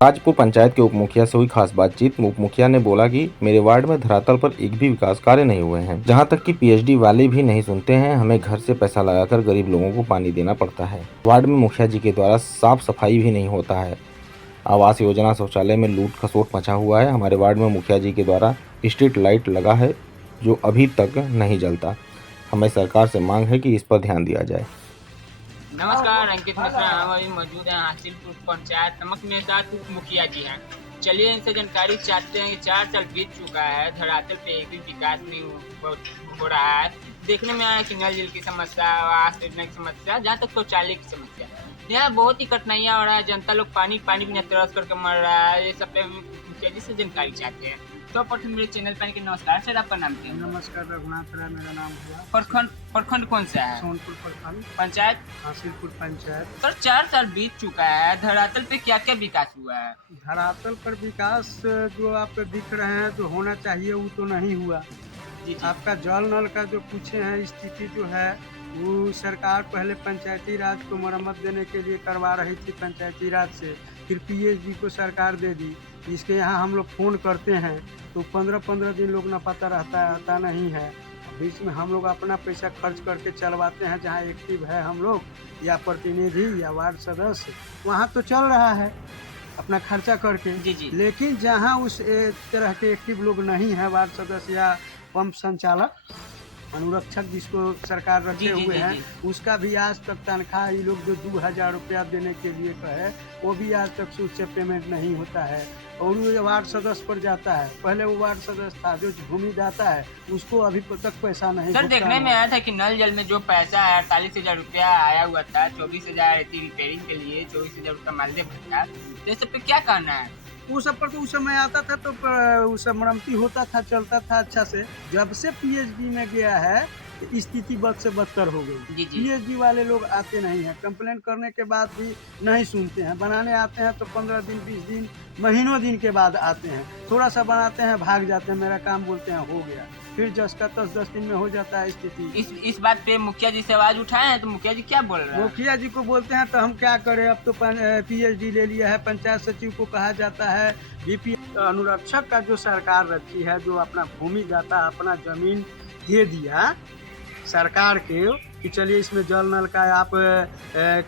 ताजपुर पंचायत के उप मुखिया से हुई खास बातचीत। उप मुखिया ने बोला कि मेरे वार्ड में धरातल पर एक भी विकास कार्य नहीं हुए हैं। जहां तक कि पीएचडी वाले भी नहीं सुनते हैं। हमें घर से पैसा लगाकर गरीब लोगों को पानी देना पड़ता है। वार्ड में मुखिया जी के द्वारा साफ सफाई भी नहीं होता है। आवास योजना शौचालय में लूट खसोट मचा हुआ है। हमारे वार्ड में मुखिया जी के द्वारा स्ट्रीट लाइट लगा है जो अभी तक नहीं जलता। हमें सरकार से मांग है कि इस पर ध्यान दिया जाए। नमस्कार, अंकित मिश्रा हम अभी मौजूद हैं हासिलपुर पंचायत नमक में साथ उप मुखिया जी हैं। चलिए इनसे जानकारी चाहते हैं कि 4 साल बीत चुका है, धरातल पे एक भी विकास नहीं हो रहा है। देखने में आया कि नल जल की समस्या, आवास योजना की समस्या, जहाँ तक शौचालय की समस्या, यहाँ बहुत ही कठिनाइयाँ हो रहा है। जनता लोग पानी बिना तरस करके मर रहा है। ये सब पे मुखिया जी से जानकारी चाहते हैं। तो प्रथम मेरे चैनल पर नमस्कार सर, आपका नाम क्या है? नमस्कार, रघुनाथ राय मेरा नाम हुआ। प्रखंड कौन सा है? सोनपुर प्रखंड, पंचायत हासिलपुर पंचायत। सर 4 साल बीत चुका है, धरातल पे क्या क्या विकास हुआ है? धरातल पर विकास जो आप दिख रहे हैं जो होना चाहिए वो तो नहीं हुआ। जी। आपका जल नल का जो पूछे हैं स्थिति जो है वो सरकार पहले पंचायती राज को मरम्मत देने के लिए करवा रही थी पंचायती राज से, फिर पीएचडी को सरकार दे दी। इसके यहाँ हम लोग फ़ोन करते हैं तो 15-15 दिन लोग ना पता रहता है, आता नहीं है। बीच में हम लोग अपना पैसा खर्च करके चलवाते हैं, जहाँ एक्टिव है हम लोग या प्रतिनिधि या वार्ड सदस्य, वहाँ तो चल रहा है अपना खर्चा करके। जी। लेकिन जहाँ उस तरह के एक्टिव लोग नहीं है, वार्ड सदस्य या पंप संचालक, अनुरक्षक जिसको सरकार रखे हुए हैं, उसका भी आज तक तनख्वाह ये लोग जो 2000 रुपया देने के लिए कहे वो भी आज तक उससे पेमेंट नहीं होता है। और वो वार्ड सदस्य पर जाता है, पहले वो वार्ड सदस्य था जो भूमि दाता है, उसको अभी तक पैसा नहीं। सर देखने में आया था कि नल जल में जो पैसा है 48,000 रुपया आया हुआ था, 24,000 रिपेयरिंग के लिए, 24,000 रुपया मालदे भत्ता, तो सब पे क्या कहना है? वो सब पर तो उस समय आता था तो उस मरम्मती होता था, चलता था अच्छा से। जब से पीएचडी में गया है स्थिति बद से बदतर हो गई। पीएचडी वाले लोग आते नहीं हैं, कंप्लेन करने के बाद भी नहीं सुनते हैं। बनाने आते हैं तो 15 दिन 20 दिन महीनों दिन के बाद आते हैं, थोड़ा सा बनाते हैं भाग जाते हैं, मेरा काम बोलते हैं हो गया, फिर 10 दिन में हो जाता है स्थिति। इस बात पे मुखिया जी से आवाज उठाए हैं तो मुखिया जी क्या बोल रहे हैं? मुखिया जी को बोलते हैं तो हम क्या करें, अब तो पीएचडी ले लिया है। पंचायत सचिव को कहा जाता है, बीपी अनुरक्षक का जो सरकार रखी है, जो अपना भूमि दाता अपना जमीन दे दिया सरकार के कि चलिए इसमें जल नल का आप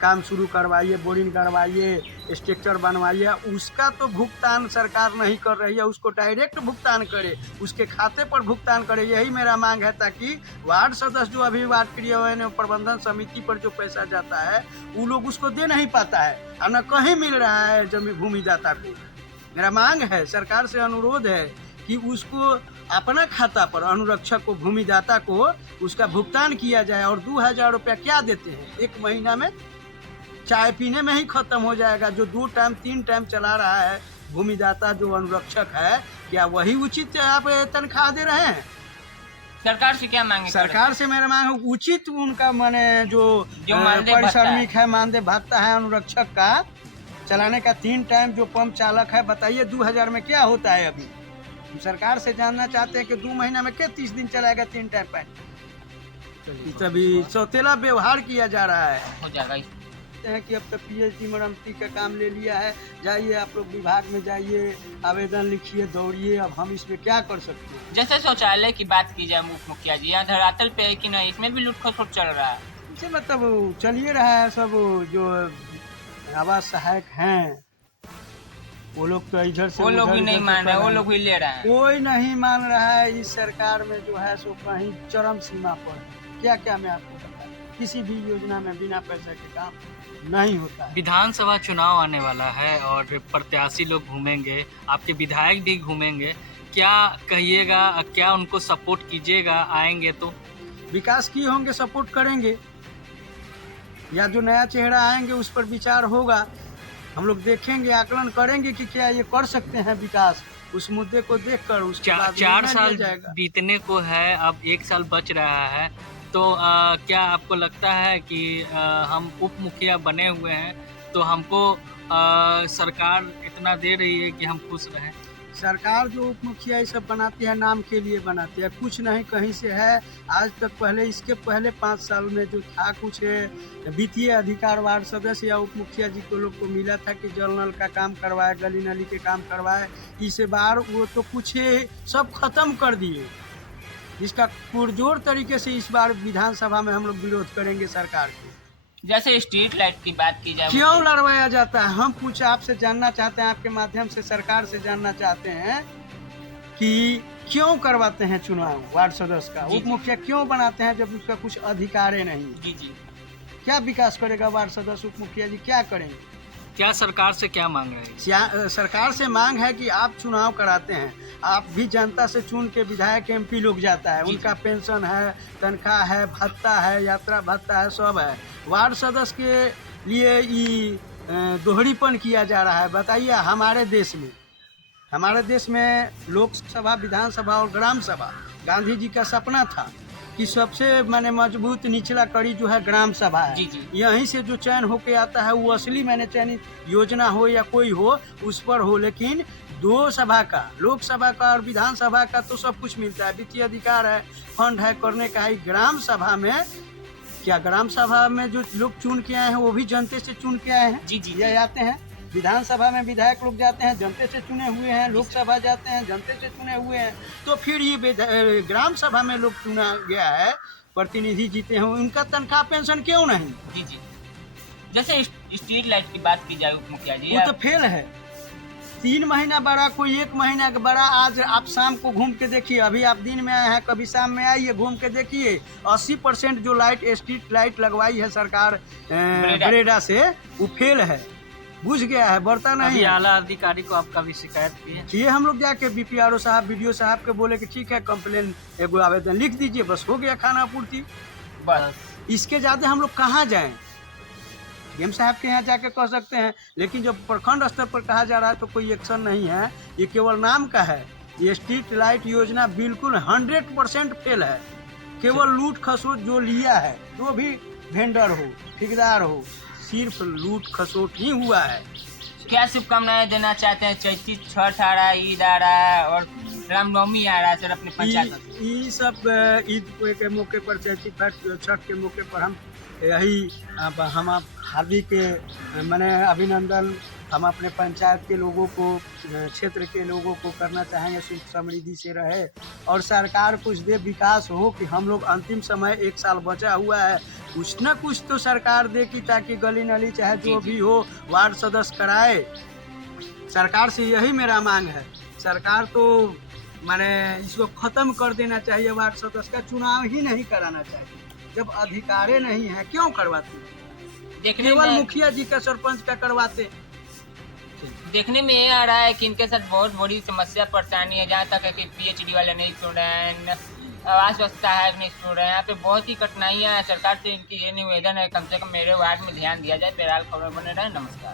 काम शुरू करवाइए, बोरिंग करवाइए, स्ट्रक्चर बनवाइए, उसका तो भुगतान सरकार नहीं कर रही है। उसको डायरेक्ट भुगतान करे, उसके खाते पर भुगतान करे। यही मेरा मांग है, ताकि वार्ड सदस्य जो अभी वार्ड क्रियान्वयन प्रबंधन समिति पर जो पैसा जाता है वो लोग उसको दे नहीं पाता है और न कहीं मिल रहा है जमीन भूमिदाता को। मेरा मांग है, सरकार से अनुरोध है कि उसको अपना खाता पर अनुरक्षक को भूमिदाता को उसका भुगतान किया जाए। और 2000 रुपया क्या देते हैं, एक महीना में चाय पीने में ही खत्म हो जाएगा। जो 2 टाइम 3 टाइम चला रहा है भूमिदाता जो अनुरक्षक है, क्या वही उचित आप तनख्वाह दे रहे हैं? सरकार से क्या मांगे? सरकार से मेरा मांग है उचित उनका माने जो परिश्रमिक है, मानदेय भत्ता है अनुरक्षक का, चलाने का 3 टाइम जो पंप चालक है, बताइए 2000 में क्या होता है? अभी सरकार से जानना चाहते हैं कि 2 महीना में क्या 30 दिन चलाएगा 3 टाइम पानी? तभी सौतेला व्यवहार किया जा रहा है। हो जाएगा कि अब तक पीएचडी मरम्मती का काम ले लिया है, जाइए आप लोग विभाग में जाइए, आवेदन लिखिए, दौड़िए। अब हम इसमें क्या कर सकते हैं? जैसे शौचालय की बात की जाए मुखिया जी, यहाँ धरातल पे है कि नहीं, इसमें भी लूट-खसोट चल रहा है? इसे मतलब चलिए रहा है। सब जो आवास सहायक हैं वो लोग तो इधर से वो लोग भी नहीं मान रहे, वो लोग भी ले रहे हैं। कोई नहीं मान रहा है। इस सरकार में जो है सो कहीं चरम सीमा पर क्या क्या मैं आपको बताऊं, किसी भी योजना में बिना पैसे के काम नहीं होता है। विधानसभा चुनाव आने वाला है और प्रत्याशी लोग घूमेंगे, आपके विधायक भी घूमेंगे, क्या कहिएगा, क्या उनको सपोर्ट कीजिएगा आएंगे तो? विकास की होंगे, सपोर्ट करेंगे, या जो नया चेहरा आएंगे उस पर विचार होगा। हम लोग देखेंगे, आकलन करेंगे कि क्या ये कर सकते हैं विकास, उस मुद्दे को देखकर उसके बाद 4 साल बीतने को है, अब 1 साल बच रहा है, तो क्या आपको लगता है कि हम उप मुखिया बने हुए हैं तो हमको सरकार इतना दे रही है कि हम खुश रहें? सरकार जो उप मुखिया ये सब बनाती है नाम के लिए बनाती है, कुछ नहीं कहीं से है। आज तक पहले इसके पहले 5 साल में जो था कुछ वित्तीय अधिकार वार्ड सदस्य या उप मुखिया जी को लोग को मिला था कि जल नल का काम करवाए, गली नाली के काम करवाए। इस बार वो तो कुछ सब खत्म कर दिए। इसका पुरजोर तरीके से इस बार विधानसभा में हम लोग विरोध करेंगे सरकार के। जैसे स्ट्रीट लाइट की बात की जाए, क्यों लड़वाया जाता है? हम कुछ आपसे जानना चाहते हैं, आपके माध्यम से सरकार से जानना चाहते हैं कि क्यों करवाते हैं चुनाव वार्ड सदस्य का? जी, उप मुखिया क्यों बनाते हैं जब उसका कुछ अधिकार ही नहीं? जी जी, क्या विकास करेगा वार्ड सदस्य? उप मुखिया जी क्या करेंगे? क्या सरकार से क्या मांग रहे हैं? सरकार से मांग है कि आप चुनाव कराते हैं, आप भी जनता से चुन के विधायक MP लोग जाता है, जी, उनका पेंशन है, तनख्वाह है, भत्ता है, यात्रा भत्ता है, सब है। वार्ड सदस्य के लिए ये दोहरीपन किया जा रहा है। बताइए, हमारे देश में लोकसभा, विधानसभा और ग्राम सभा, गांधी जी का सपना था कि सबसे माने मजबूत निचला कड़ी जो है ग्राम सभा है। जी, जी। यहीं से जो चयन होके आता है वो असली मैंने चयनित योजना हो या कोई हो उस पर हो, लेकिन दो सभा का, लोकसभा का और विधानसभा का तो सब कुछ मिलता है, वित्तीय अधिकार है, फंड है करने का है। ग्राम सभा में क्या, ग्राम सभा में जो लोग चुन के आए हैं वो भी जनते से चुन के आए हैं? जी, जी, ये आते हैं। विधानसभा में विधायक लोग जाते हैं, जनते से चुने हुए हैं, लोकसभा जाते हैं, जनते से चुने हुए हैं। तो फिर ये ग्राम सभा में लोग चुना गया है, प्रतिनिधि जीते हैं, उनका तनख्वाह पेंशन क्यों नहीं? जी जी। जैसे स्ट्रीट लाइट की बात की जाए उप मुखिया जी, वो तो फेल है। 3 महीना बड़ा, कोई 1 महीना का बड़ा। आज आप शाम को घूम के देखिए, अभी आप दिन में आए हैं, कभी शाम में आइए, घूम के देखिए। 80% जो लाइट, स्ट्रीट लाइट लगवाई है सरकार ब्रेडा से, वो फेल है, बुझ गया है, बढ़ता नहीं अभी है। आला अधिकारी को आपका भी शिकायत की है? ये हम लोग जाके BPRO साहब, BDO साहब के बोले कि ठीक है, कंप्लेन एगो आवेदन लिख दीजिए, बस हो गया खाना पूर्ति। बस इसके ज़्यादा हम लोग कहाँ जाएं? DM साहब के यहाँ जाके कह सकते हैं, लेकिन जब प्रखंड स्तर पर कहा जा रहा है तो कोई एक्शन नहीं है। ये केवल नाम का है। ये स्ट्रीट लाइट योजना बिल्कुल 100% फेल है। केवल लूट खसोट जो लिया है, जो भी वेंडर हो, ठेकेदार हो, सिर्फ लूट खसोट ही हुआ है। क्या शुभकामनाएं देना चाहते हैं? चैती छठ आ रहा है, ईद आ रहा है और रामनवमी आ रहा है सर, अपने पंचायत में। ये सब ईद के मौके पर, चैती छठ के मौके पर हम यही हम आप हार्दिक मैंने अभिनंदन हम अपने पंचायत के लोगों को, क्षेत्र के लोगों को करना चाहेंगे, सुख समृद्धि से रहे और सरकार कुछ दे, विकास हो। कि हम लोग अंतिम समय 1 साल बचा हुआ है, कुछ न कुछ तो सरकार दे कि ताकि गली नाली चाहे जो भी हो वार्ड सदस्य कराए। सरकार से यही मेरा मांग है। सरकार तो माने इसको खत्म कर देना चाहिए, वार्ड सदस्य का चुनाव ही नहीं कराना चाहिए। जब अधिकारे नहीं है क्यों करवाते? केवल मुखिया जी का, सरपंच का करवाते। देखने में ये आ रहा है कि इनके साथ बहुत बड़ी समस्या परेशानी है, जहाँ तक है कि PhD वाले नहीं सुन रहे हैं, आवास व्यवस्था है नहीं सुन रहे हैं। यहाँ पे बहुत ही कठिनाइयाँ हैं। सरकार से इनकी ये निवेदन है, कम से कम मेरे वार्ड में ध्यान दिया जाए। बहरहाल खबर बने रहे। नमस्कार।